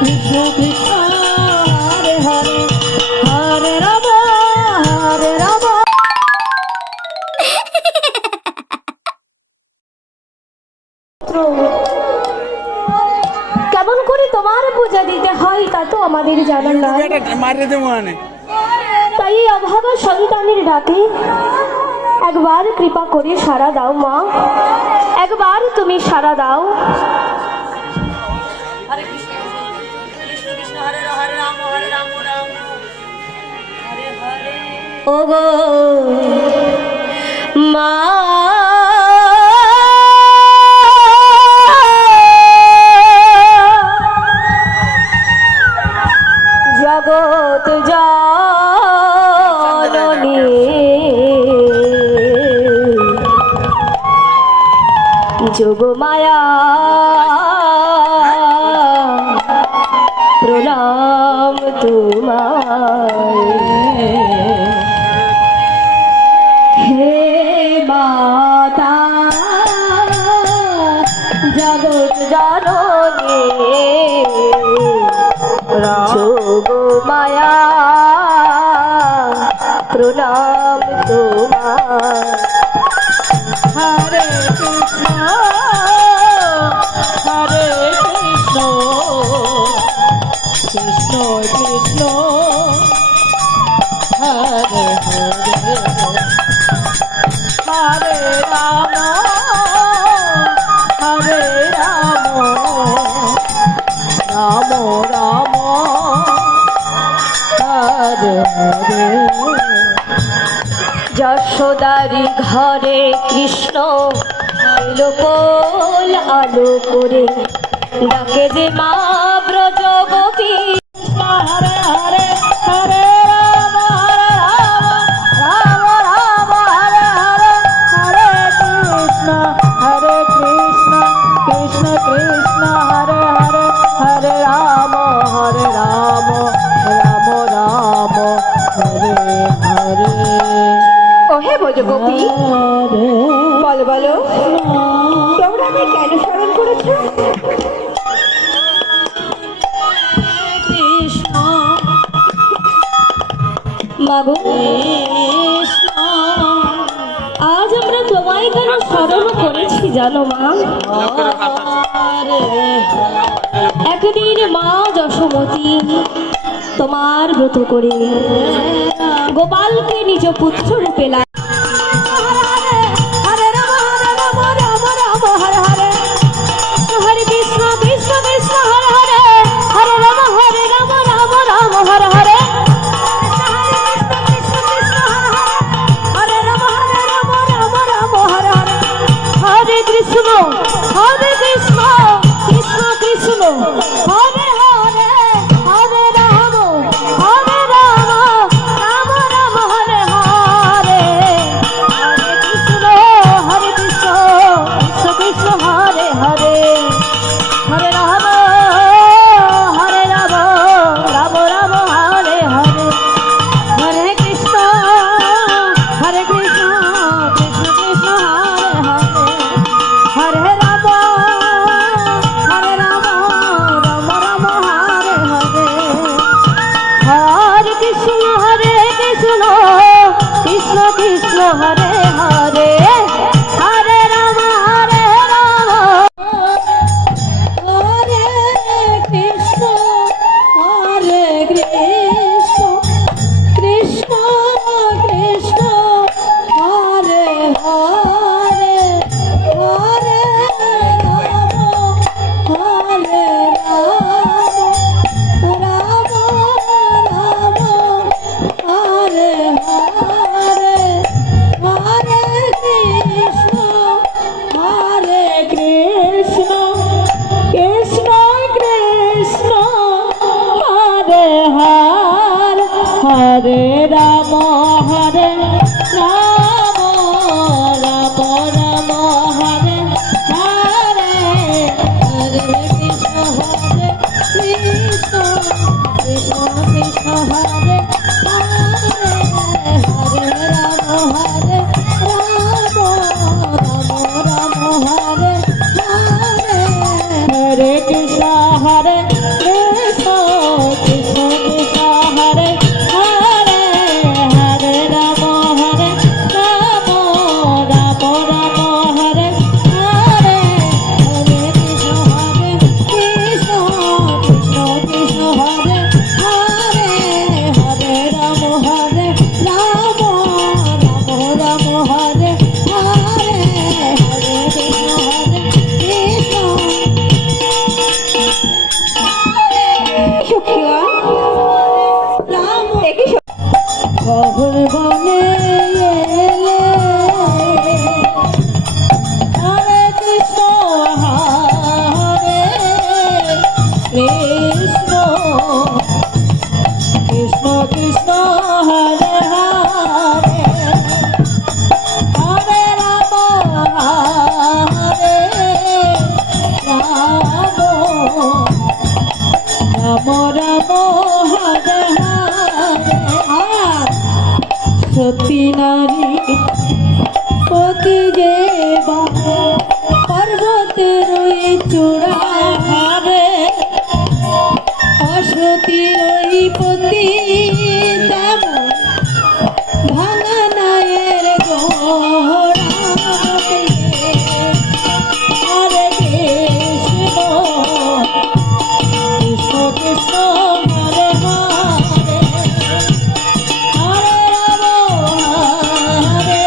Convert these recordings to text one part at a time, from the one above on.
কৃষ্ণ কৃষ্ণ হরে হরে হরে রাম হরে রাম। কেমন করে তোমার পূজা দিতে হয় তা তো আমাদের জানা নাই, তাই এই অভাগা সন্তানের ডাকে একবার কৃপা করে সাড়া দাও মা, একবার তুমি সাড়া দাও। হরে কৃষ্ণ কৃষ্ণ কৃষ্ণ হরে হরে রাম হরে রাম রাম হরে হরে। ওগো মা জগৎ জননী যোগমায়া প্রণাম তোমায়। হে মাতা জগৎ জননী যোগমায়া প্রণাম তোমায়। হরে কৃষ্ণ হরে কৃষ্ণ কৃষ্ণ কৃষ্ণ হরে হরে হরে রাম হরে রাম রাম রাম হরে হরে। যশোদারি ঘরে কৃষ্ণ এলো কোল আলো করে, ডাকে যে মা ব্রজ গোপী। হরে হরে হরে রাম রাম রাম হরে হরে হরে কৃষ্ণ কৃষ্ণ কৃষ্ণ হরে হরে হরে রাম রাম রাম হরে হরে। ওহে ব্রজ গোপী, বলো বলো তোমরা আমি কেন স্মরণ করেছো? কৃষ্ণ মাগো আজ আমরা তোমায় কেন স্মরণ করেছি জানো মা? একদিন মা যশোমতী তোমার ব্রত করে গোপালকে নিজ পুত্র রূপে রাম রাম হরে হরে আর সতী নারী পতি যে পর্বতের ওই চূড়া হারে অসতীর ওই পতি তেমন ভাঙা নায়ের গোড়া হরে কৃষ্ণ কৃষ্ণ কৃষ্ণ হরে হরে হরে রাম রাম হরে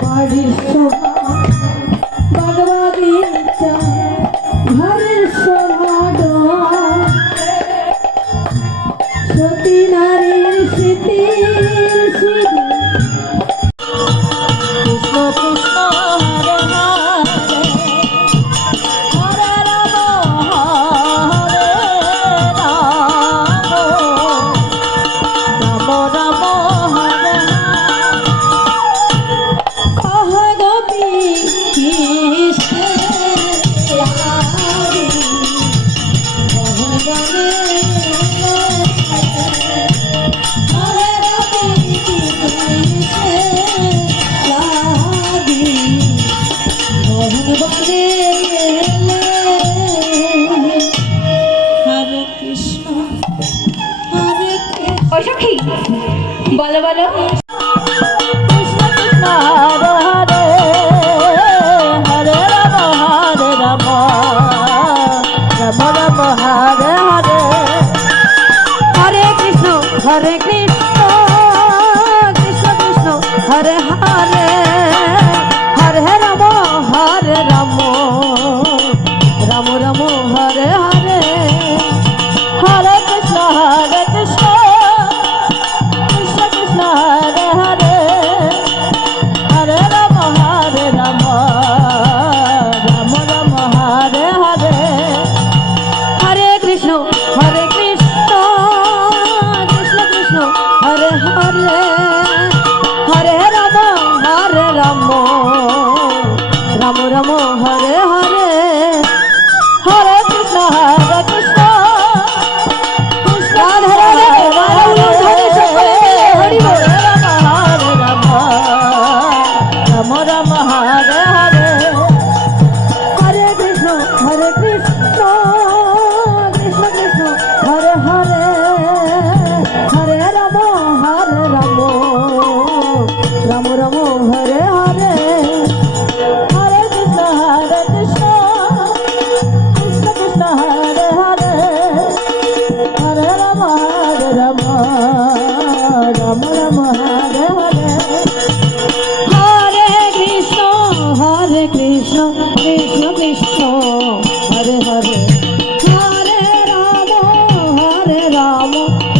বাড়ির শোভা বাগবাগিচা ঘরের শোভা সতী নারীর স্মৃতির সিঁড়ি কৃষ্ণ কৃষ্ণ হরে হরে হরে রাম হরে রাম রাম হরে কহ গোপী কৃষ্ণ লাগি কহ গনে হরে গোপী কৃষ্ণ লাগি কহ গনে হরে কৃষ্ণ হরে কৃষ্ণ ও সখী বলো বলো। কৃষ্ণ কৃষ্ণ হরে হরে হরে রাম হরে রাম রাম রাম হরে হরে হরে কৃষ্ণ কৃষ্ণ কৃষ্ণ হরে হরে হরে রাম রাম রাম হরে হরে হরে কৃষ্ণ কৃষ্ণ কৃষ্ণ হরে হরে হরে রাম রাম রাম হরে হরে হরে কৃষ্ণ কৃষ্ণ কৃষ্ণ হরে হরে হরে রাম রাম রাম হরে হরে হরে কৃষ্ণ কৃষ্ণ রাধে রাধে হরি বল হরে রাম রাম রাম হরে হরে হরে কৃষ্ণ কৃষ্ণ কৃষ্ণ হরে হরে হরে রাম রাম রাম হরে হরে হরে কৃষ্ণ কৃষ্ণ কৃষ্ণ হরে হরে হরে রাম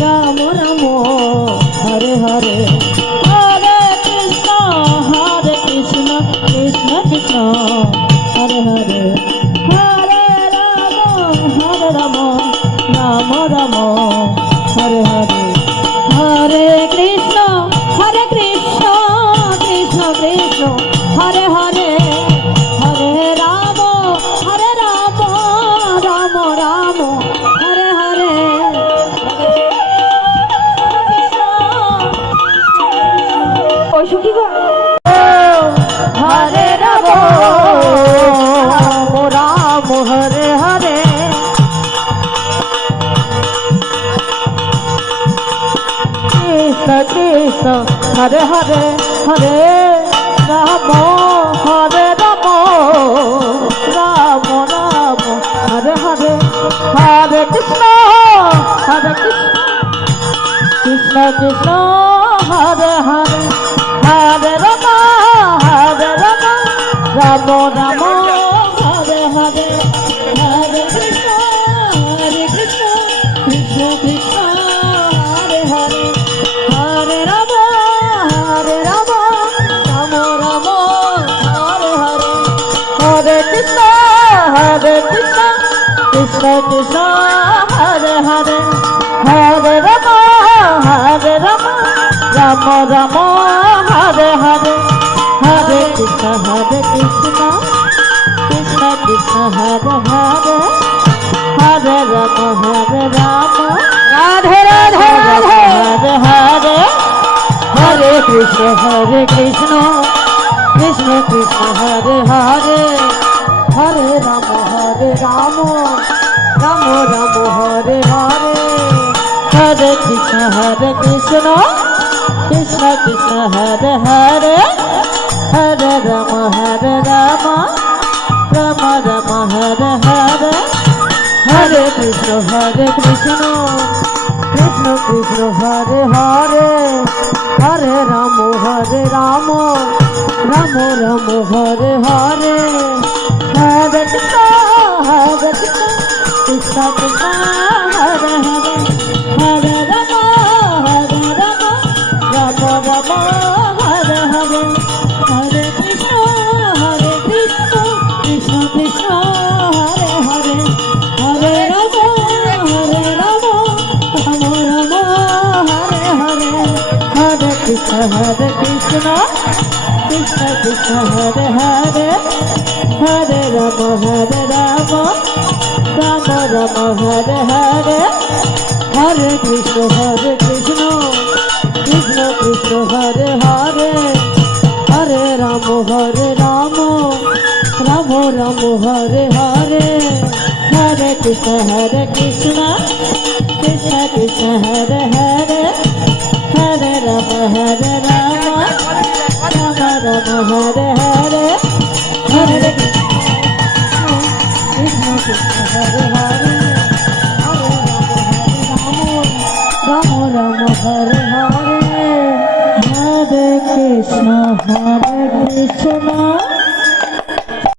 রাম রাম হরে হরে হরে কৃষ্ণ কৃষ্ণ কৃষ্ণ হরে হরে হরে রাম রাম রাম হরে হরে হরে কৃষ্ণ কৃষ্ণ কৃষ্ণ হরে হরে হরে রাম রাম রাম হরে হরে হরে কৃষ্ণ কৃষ্ণ কৃষ্ণ হরে হরে হরে রাম রাম রাম হরে হরে ও সখী গো হরে রাম রাম হরে হরে কৃষ্ণ কৃষ্ণ হরে হরে হরে রাম হরে রাম রাম রাম হরে হরে হরে কৃষ্ণ কৃষ্ণ কৃষ্ণ হরে হরে হরে রাম রাম রাম হরে হরে হরে কৃষ্ণ কৃষ্ণ কৃষ্ণ হরে হরে হরে রাম রাম রাম হরে হরে হরে কৃষ্ণ কৃষ্ণ কৃষ্ণ হরে হরে হরে রাম রাম রাম হরে হরে হরে কৃষ্ণ কৃষ্ণ কৃষ্ণ হরে হরে হরে রাম রাধে রাধে রাধে হরে হরে হরে কৃষ্ণ কৃষ্ণ কৃষ্ণ হরে হরে হরে রাম রাম রাম হরে হরে হরে কৃষ্ণ কৃষ্ণ কৃষ্ণ হরে হরে হরে রাম রাম রাম হরে হরে হরে কৃষ্ণ কৃষ্ণ কৃষ্ণ হরে হরে হরে রাম রাম রাম হরে হরে হরে কৃষ্ণ কৃষ্ণ কৃষ্ণ হরে হরে হরে রাম রাম হরে হরে হরে কৃষ্ণ কৃষ্ণ কৃষ্ণ হরে হরে হরে রাম রাম হরে হরে হরে কৃষ্ণ কৃষ্ণ কৃষ্ণ হরে হরে হরে রাম রাম হরে হরে হরে কৃষ্ণ কৃষ্ণ কৃষ্ণ হরে হরে হরে রাম রাম রাম হরে হরে হরে কৃষ্ণ কৃষ্ণ হরে হরে হরে রাম রাম হরে হরে হরে কৃষ্ণ হরে হরে রাম হরে হরে হরে কৃষ্ণ